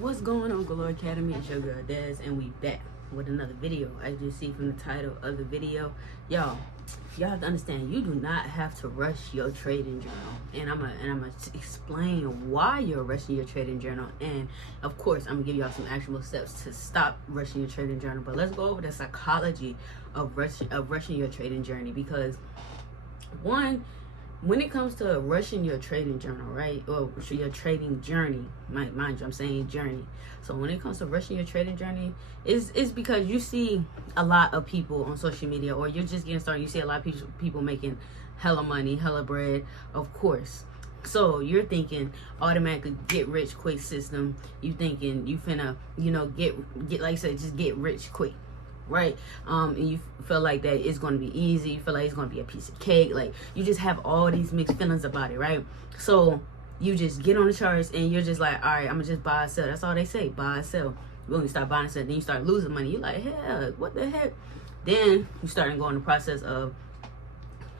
What's going on, Galore Academy? It's your girl Des, and we back with another video. As you see from the title of the video, y'all have to understand, you do not have to rush your trading journal, and I'm gonna explain why you're rushing your trading journal, and of course I'm gonna give y'all some actionable steps to stop rushing your trading journal. But let's go over the psychology of rushing your trading journey, because when it comes to rushing your trading journal, right, or your trading journey, mind you, I'm saying journey. So when it comes to rushing your trading journey, it's because you see a lot of people on social media, or you're just getting started. You see a lot of people making hella money, hella bread, of course. So you're thinking automatically get rich quick system. You thinking you finna, get like I said, just get rich quick, right? And you feel like that it's going to be easy. You feel like it's going to be a piece of cake. Like, you just have all these mixed feelings about it, right? So you just get on the charts and you're just like, all right, I'm gonna just buy or sell. That's all they say, buy or sell. When you start buying and selling, then you start losing money. You're like, hell, what the heck? Then you start going the process of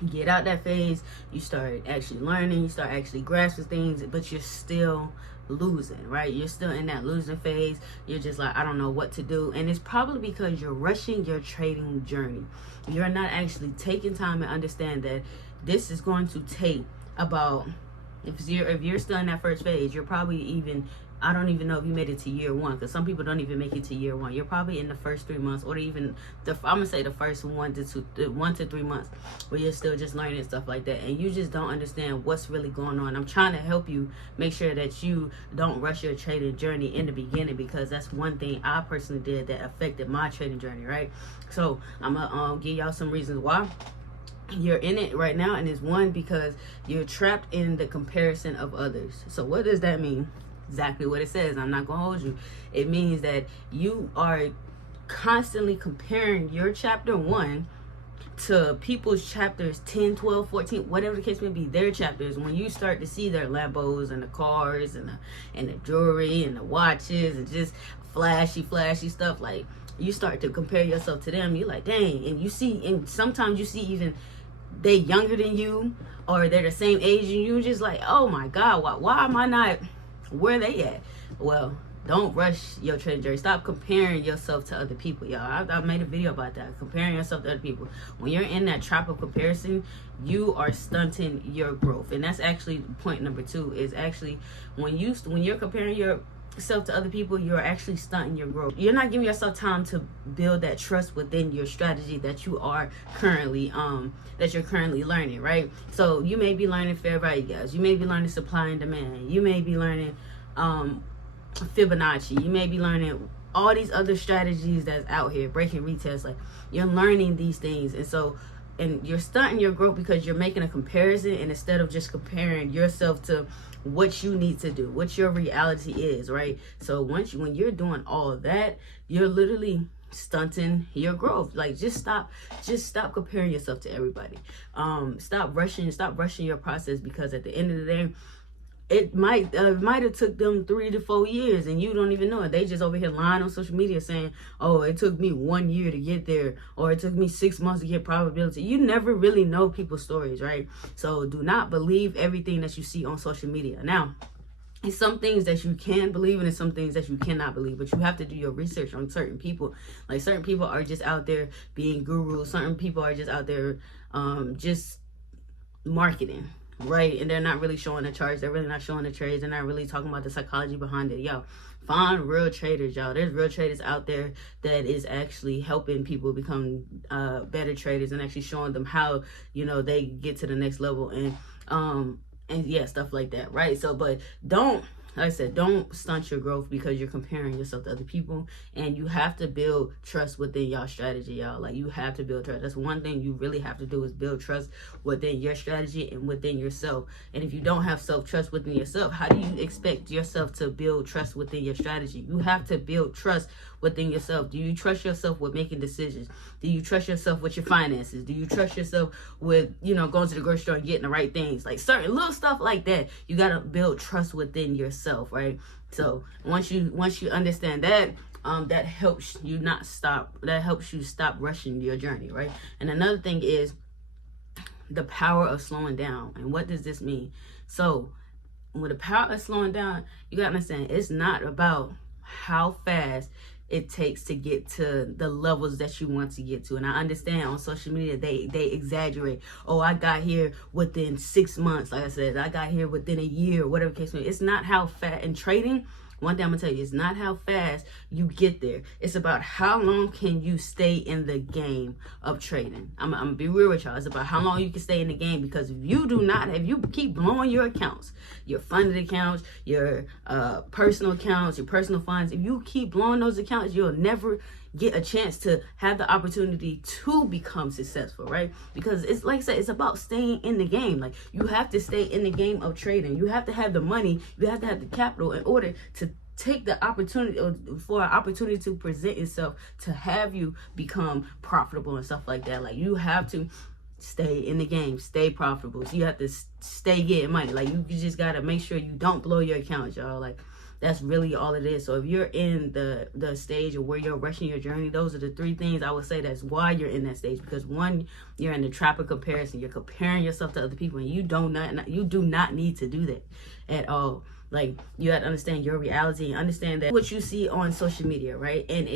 get out that phase. You start actually learning. You start actually grasping things, but you're still losing, right? You're still in that losing phase. You're just like, I don't know what to do. And it's probably because you're rushing your trading journey. You're not actually taking time and understand that this is going to take about, if you're still in that first phase, you're probably even, I don't even know if you made it to year one, because some people don't even make it to year one. You're probably in the first 3 months, or even I'm gonna say the first 1 to 3 months, where you're still just learning stuff like that, and you just don't understand what's really going on. I'm trying to help you make sure that you don't rush your trading journey in the beginning, because that's one thing I personally did that affected my trading journey, right? So I'm gonna give y'all some reasons why you're in it right now. And it's one, because you're trapped in the comparison of others. So what does that mean? Exactly what it says. I'm not gonna hold you. It means that you are constantly comparing your chapter 1 to people's chapters 10, 12, 14, whatever the case may be, their chapters. When you start to see their Lambos and the cars and the jewelry and the watches and just flashy stuff, like, you start to compare yourself to them. You're like, dang. And sometimes you see even they younger than you, or they're the same age, and you just like, oh my God, why am I not where they at? Well, don't rush your trading journey. Stop comparing yourself to other people, y'all. I made a video about that, comparing yourself to other people. When you're in that trap of comparison, you are stunting your growth. And that's actually point number 2, is actually when you're comparing yourself to other people, you're actually stunting your growth. You're not giving yourself time to build that trust within your strategy that you are currently learning, right? So you may be learning fair value, guys. You may be learning supply and demand. You may be learning Fibonacci. You may be learning all these other strategies that's out here, breaking retest. Like, you're learning these things, and you're stunting your growth because you're making a comparison, and instead of just comparing yourself to what you need to do, what your reality is, right? So when you're doing all of that, you're literally stunting your growth. Like, just stop comparing yourself to everybody. Stop rushing your process, because at the end of the day, it might have took them 3 to 4 years, and you don't even know it. They just over here lying on social media saying, oh, it took me 1 year to get there, or it took me 6 months to get probability. You never really know people's stories, right? So do not believe everything that you see on social media. Now, it's some things that you can believe, and it's some things that you cannot believe, but you have to do your research on certain people. Like, certain people are just out there being gurus. Certain people are just out there just marketing, right? And they're not really showing the charts. They're really not showing the trades. They're not really talking about the psychology behind it. Yo, find real traders, y'all. There's real traders out there that is actually helping people become better traders, and actually showing them how, they get to the next level, and yeah, stuff like that, right? So, but don't stunt your growth because you're comparing yourself to other people. And you have to build trust within y'all strategy, y'all. Like, you have to build trust. That's one thing you really have to do, is build trust within your strategy and within yourself. And if you don't have self-trust within yourself, how do you expect yourself to build trust within your strategy? You have to build trust within yourself. Do you trust yourself with making decisions? Do you trust yourself with your finances? Do you trust yourself with, going to the grocery store and getting the right things? Like, certain little stuff like that, you got to build trust within yourself, right? So once you understand that, that helps you stop rushing your journey, right? And another thing is the power of slowing down. And what does this mean? So with the power of slowing down, you gotta understand, it's not about how fast it takes to get to the levels that you want to get to. And I understand on social media they exaggerate. Oh, I got here within 6 months. Like I said, I got here within a year, whatever the case may be. It's not how fast in trading. One thing I'm gonna tell you, it's not how fast you get there. It's about how long can you stay in the game of trading. I'm gonna be real with y'all. It's about how long you can stay in the game, because if you keep blowing your accounts, your funded accounts, your personal accounts, your personal funds, if you keep blowing those accounts, you'll never get a chance to have the opportunity to become successful, right? Because it's like I said, it's about staying in the game. Like, you have to stay in the game of trading. You have to have the money, you have to have the capital in order to take the opportunity, or for an opportunity to present itself to have you become profitable and stuff like that. Like, you have to stay in the game, stay profitable. So you have to stay getting money. Like, you just gotta make sure you don't blow your accounts, y'all. Like, that's really all it is. So if you're in the stage of where you're rushing your journey, those are the 3 things I would say that's why you're in that stage. Because 1, you're in the trap of comparison. You're comparing yourself to other people, and you do not need to do that at all. Like, you have to understand your reality and understand that what you see on social media, right? And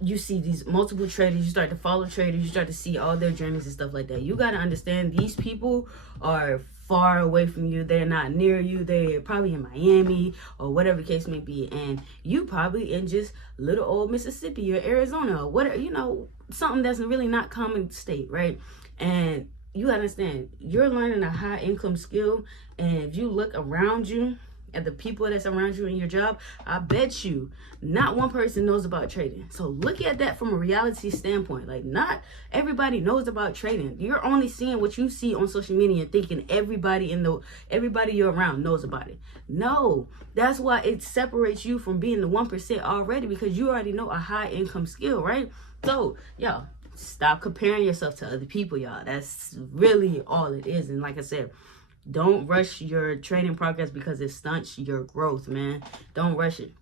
you see these multiple traders, you start to follow traders, you start to see all their journeys and stuff like that. You got to understand these people are far away from you. They're not near you. They're probably in Miami or whatever the case may be. And you probably in just little old Mississippi or Arizona or whatever, something that's really not common state, right? And you understand, you're learning a high income skill. And if you look around you at the people that's around you in your job, I bet you not one person knows about trading. So look at that from a reality standpoint. Like, not everybody knows about trading. You're only seeing what you see on social media and thinking everybody you're around knows about it. No, that's why it separates you from being the 1% already, because you already know a high income skill, right? So, y'all, stop comparing yourself to other people, y'all. That's really all it is. And like I said, don't rush your trading progress because it stunts your growth, man. Don't rush it.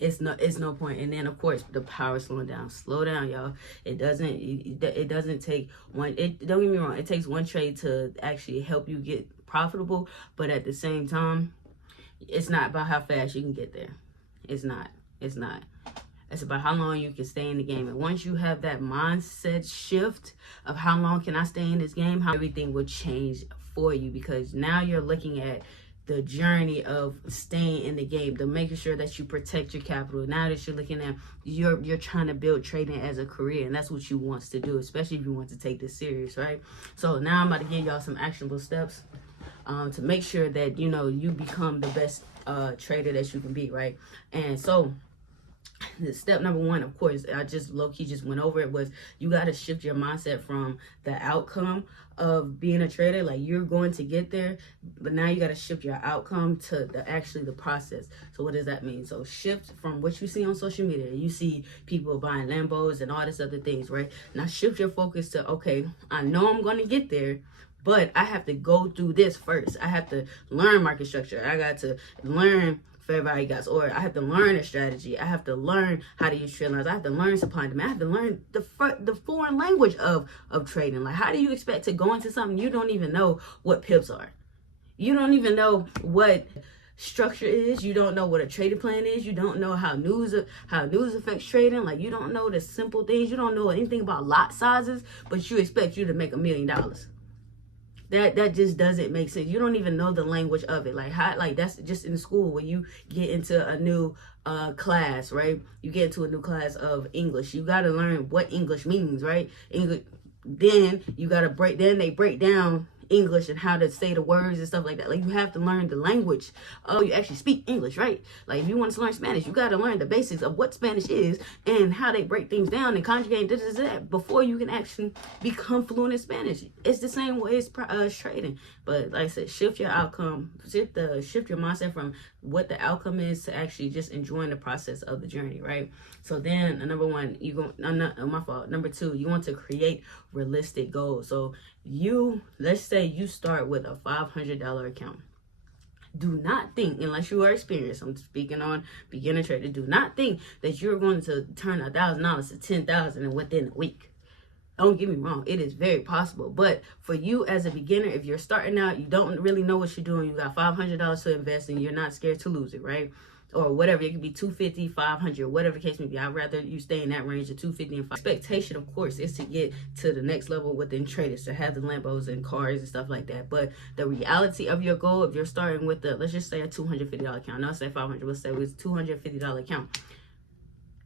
It's no point. And then, of course, the power of slowing down. Slow down, y'all. It doesn't take one. Don't get me wrong. It takes one trade to actually help you get profitable. But at the same time, it's not about how fast you can get there. It's not. It's about how long you can stay in the game. And once you have that mindset shift of how long can I stay in this game, how everything will change for you, because now you're looking at the journey of staying in the game, to making sure that you protect your capital. Now that you're looking at, you're trying to build trading as a career, and that's what you want to do, especially if you want to take this serious, right? So now I'm about to give y'all some actionable steps to make sure that you become the best trader that you can be, right? And so step number 1, of course, I just low-key just went over it, was you got to shift your mindset from the outcome of being a trader. Like, you're going to get there, but now you got to shift your outcome to the process. So what does that mean? So shift from what you see on social media. You see people buying Lambos and all this other things, right? Now shift your focus to, okay, I know I'm going to get there, but I have to go through this first. I have to learn market structure. I got to learn fair value gaps, or I have to learn a strategy. I have to learn how to use trade lines. I have to learn supply and demand. I have to learn the foreign language of trading. Like, how do you expect to go into something you don't even know what pips are? You don't even know what structure is. You don't know what a trading plan is. You don't know how news affects trading. Like, you don't know the simple things. You don't know anything about lot sizes, but you expect you to make $1 million. That just doesn't make sense. You don't even know the language of it. Like that's just in school when you get into a new class, right? You get into a new class of English. You got to learn what English means, right? English. Then you got to break. Then they break down English and how to say the words and stuff like that. Like, you have to learn the language. Oh, you actually speak English, right? Like, if you want to learn Spanish, you got to learn the basics of what Spanish is and how they break things down and conjugate that before you can actually become fluent in Spanish. It's the same way as trading. But like I said, shift your outcome, shift your mindset from what the outcome is to actually just enjoying the process of the journey, right? So then, number 1, number 2, you want to create realistic goals. So let's say you start with a $500 account. Do not think, unless you are experienced, I'm speaking on beginner trader, do not think that you're going to turn $1,000 to $10,000 within a week. Don't get me wrong, it is very possible. But for you as a beginner, if you're starting out, you don't really know what you're doing, you got $500 to invest and you're not scared to lose it, right? or whatever. It could be 250, 500, whatever the case may be. I'd rather you stay in that range of 250 and 500. Expectation, of course, is to get to the next level within traders, to have the Lambos and cars and stuff like that. But the reality of your goal, if you're starting with the, let's just say a $250 account, not say 500, let's say it was $250 account.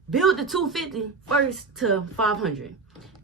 Build the 250 first to 500,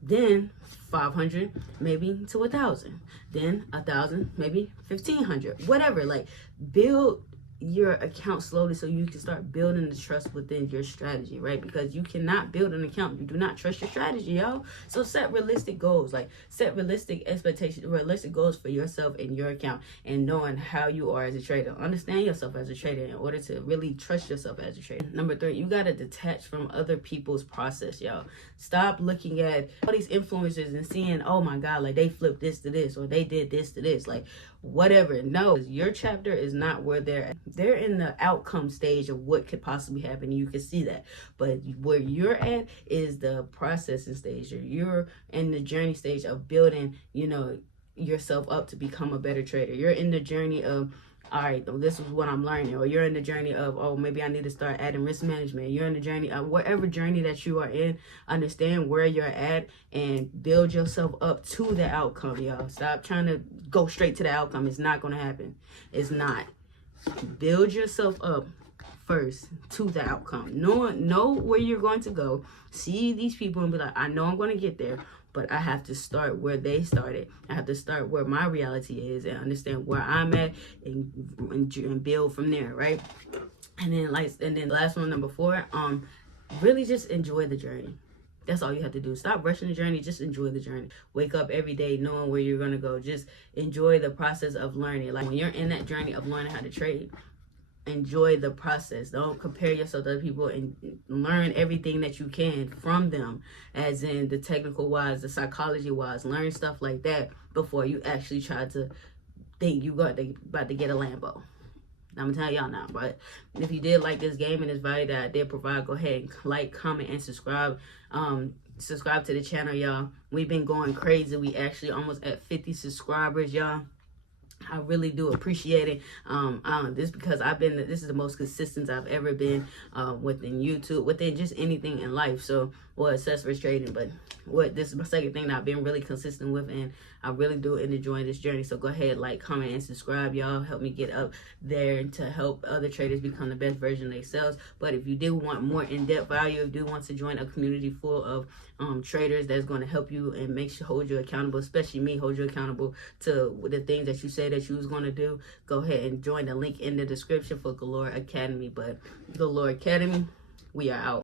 then 500 maybe to 1,000, then 1,000 maybe 1,500, whatever. Like, build your account slowly so you can start building the trust within your strategy, right? Because you cannot build an account you do not trust your strategy, yo. So set realistic goals, like set realistic expectations, realistic goals for yourself and your account, and knowing how you are as a trader. Understand yourself as a trader in order to really trust yourself as a trader. Number 3, you got to detach from other people's process, yo. Stop looking at all these influencers and seeing, oh my God, like they flipped this to this, or they did this to this, like whatever. No, your chapter is not where they're at. They're in the outcome stage of what could possibly happen. You can see that. But where you're at is the processing stage. You're in the journey stage of building, you know, yourself up to become a better trader. You're in the journey of, all right, this is what I'm learning. Or you're in the journey of, oh, maybe I need to start adding risk management. You're in the journey of whatever journey that you are in. Understand where you're at and build yourself up to the outcome, y'all. Stop trying to go straight to the outcome. It's not going to happen. It's not. Build yourself up first to the outcome. Know where you're going to go. See these people and be like, I know I'm going to get there, but I have to start where they started. I have to start where my reality is and understand where I'm at and build from there, right? And then last one, number 4, really just enjoy the journey. That's all you have to do. Stop rushing the journey. Just enjoy the journey. Wake up every day knowing where you're going to go. Just enjoy the process of learning. Like when you're in that journey of learning how to trade, enjoy the process. Don't compare yourself to other people, and learn everything that you can from them, as in the technical wise, the psychology wise. Learn stuff like that before you actually try to think you about to get a Lambo. I'm gonna tell y'all now. But if you did like this game and this value that I did provide, go ahead and like, comment, and subscribe. Subscribe to the channel, y'all. We've been going crazy. We actually almost at 50 subscribers, y'all. I really do appreciate it. This because this is the most consistent I've ever been within YouTube, within just anything in life. So, well, accessories trading, but this is my second thing that I've been really consistent with, and I really do enjoy this journey. So go ahead, like, comment, and subscribe, y'all. Help me get up there to help other traders become the best version of themselves. But if you do want more in-depth value, if you do want to join a community full of traders that's going to help you and hold you accountable, especially me, hold you accountable to the things that you say that you was going to do, go ahead and join the link in the description for Galore Academy. But Galore Academy, we are out.